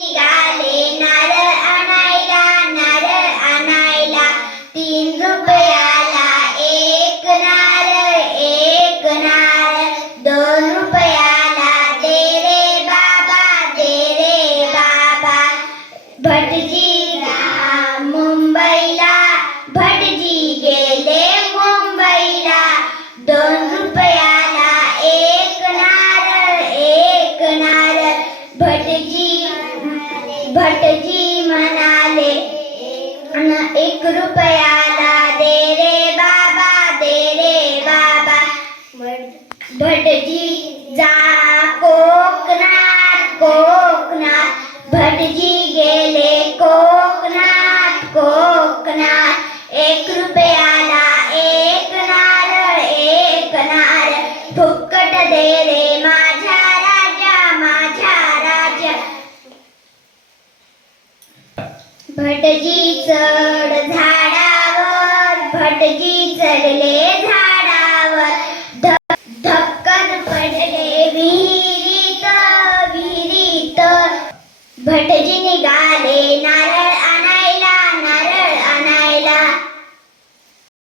निघाले नारळ आणायला नारळ आणायला तीन रुपयाला एक नारळ एक नारळ दोन रुपयाला दे रे बाबा दे रे बाबा. भटजी मुंबईला भटजी गेले भटजी म्हणाले एक रुपयाला दे रे बाबा दे रे बाबा. भटजी जा कोकणात कोकणात. भटजी भटजी चढ झाडावर भटजी चढले झाडावर. धक्कन पडले विहिरीत विहिरीत. भटजी निघाले नारा